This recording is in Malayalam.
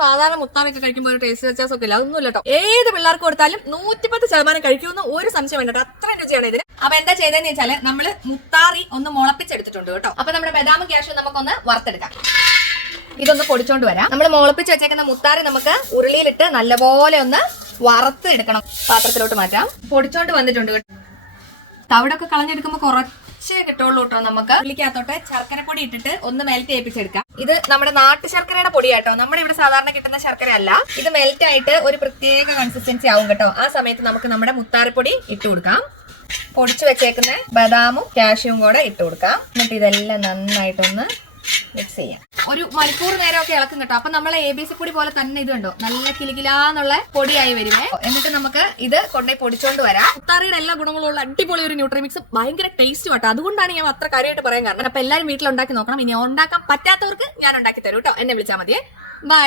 സാധാരണ മുത്താറൊക്കെ കഴിക്കുമ്പോൾ ഒരു ടേസ്റ്റ് വ്യത്യാസം ഒക്കെ ഇല്ല. അതൊന്നും ഇല്ലോ ഏത് പിള്ളേർക്ക് കൊടുത്താലും നൂറ്റിപ്പത്ത് ശതമാനം കഴിക്കുമെന്ന് ഒരു സംശയം വേണ്ട അത്രയും രുചിയാണ് ഇതിന്. അപ്പൊ എന്താ ചെയ്തതെന്ന് വെച്ചാൽ നമ്മൾ മുത്താറി ഒന്ന് മുളപ്പിച്ചെടുത്തിട്ടുണ്ട് കേട്ടോ അപ്പൊ നമ്മുടെ ബദാം ക്യാഷ് നമുക്കൊന്ന് വറുത്തെടുക്കാം. ഇതൊന്ന് പൊടിച്ചോണ്ട് വരാം. നമ്മൾ മുളപ്പിച്ച് വെച്ചേക്കുന്ന മുത്താറി നമുക്ക് ഉരുളിയിലിട്ട് നല്ലപോലെ ഒന്ന് വറുത്ത് എടുക്കണം പാത്രത്തിലോട്ട് മാറ്റാം. പൊടിച്ചോണ്ട് വന്നിട്ടുണ്ട് തവിടൊക്കെ കളഞ്ഞെടുക്കുമ്പോൾ കുറച്ചേ കിട്ടുള്ളൂ കേട്ടോ നമുക്ക്. ഉള്ളിക്കകത്തോട്ട് ശർക്കര പൊടി ഇട്ടിട്ട് ഒന്ന് മെൽറ്റ് ഇത് നമ്മുടെ നാട്ടു ശർക്കരയുടെ പൊടി പൊടിയാട്ടോ. നമ്മുടെ ഇവിടെ സാധാരണ കിട്ടുന്ന ശർക്കര അല്ല ഇത് മെൽറ്റ് ആയിട്ട് ഒരു പ്രത്യേക കൺസിസ്റ്റൻസി ആവും കേട്ടോ. ആ സമയത്ത് നമുക്ക് നമ്മുടെ മുത്താറിപ്പൊടി ഇട്ട് കൊടുക്കാം. പൊടിച്ചു വെച്ചേക്കുന്ന ബദാമും കാഷ്യൂവും കൂടെ ഇട്ട് കൊടുക്കാം. എന്നിട്ട് ഇതെല്ലാം നന്നായിട്ടൊന്ന് മിക്സ് ചെയ്യാം. ഒരു മണിക്കൂർ നേരമൊക്കെ ഇളക്കും കേട്ടോ. അപ്പൊ നമ്മളെ എ ബി സി പൊടി പോലെ തന്നെ ഇത് നല്ല കിലികിലാന്നുള്ള പൊടിയായി വരുമേ എന്നിട്ട് നമുക്ക് ഇത് കൊണ്ടുപോയി പൊടിച്ചോണ്ട് വരാം. മുത്താറിയുടെ എല്ലാ ഗുണങ്ങളുള്ള അടിപൊളി ഒരു ന്യൂട്രിമിക്സ് ഭയങ്കര ടേസ്റ്റ് കേട്ടോ. അതുകൊണ്ടാണ് ഞാൻ അത്ര കാര്യമായിട്ട് പറയാൻ കാരണം. അപ്പൊ എല്ലാവരും വീട്ടിൽ ഉണ്ടാക്കി നോക്കണം. ഇനി ഉണ്ടാക്കാൻ പറ്റാത്തവർക്ക് ഞാൻ ഉണ്ടാക്കി തരും എന്നെ വിളിച്ചാൽ മതിയേ. ബൈ